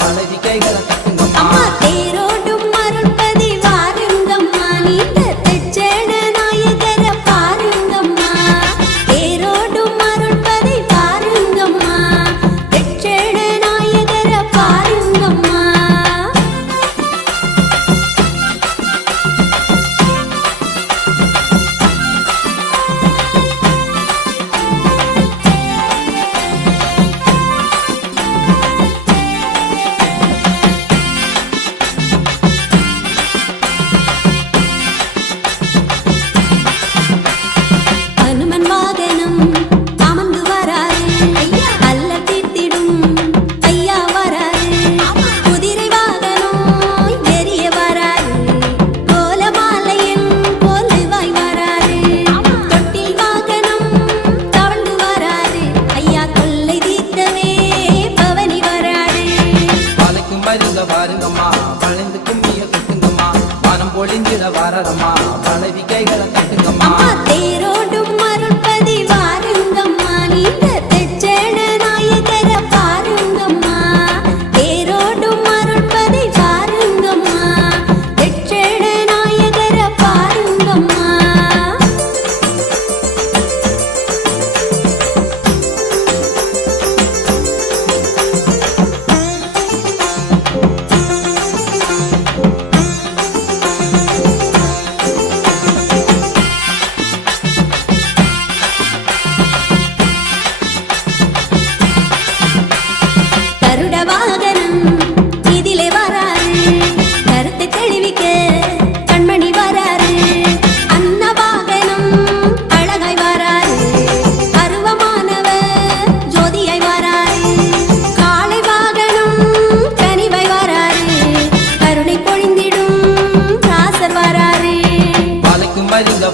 பலவி அம்மா தேரோ சரளமா பல விக்கைகளை தட்டுங்கம்மா.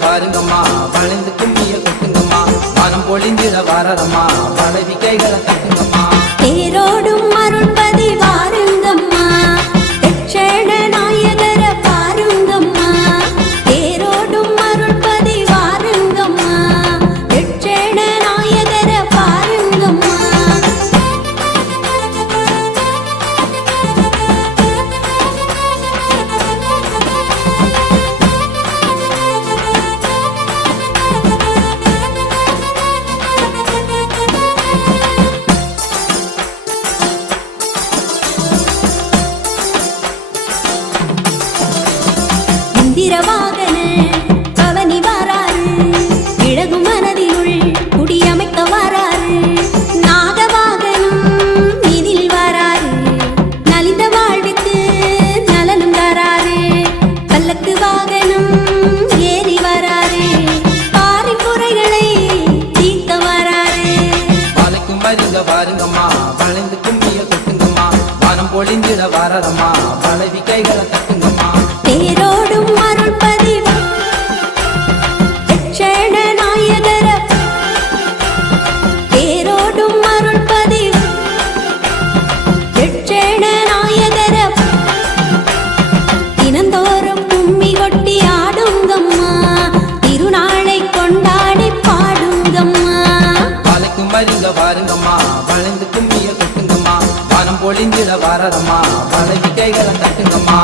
பாருங்கம்மா பணிந்து கும்மிய கொட்டுங்கம்மா. மனம் பொழிந்திட வரதம்மா. பழவி கைகள் சரளம்மா பழவி கைகளை தலை விக்கைகளை தட்டுங்கம்மா.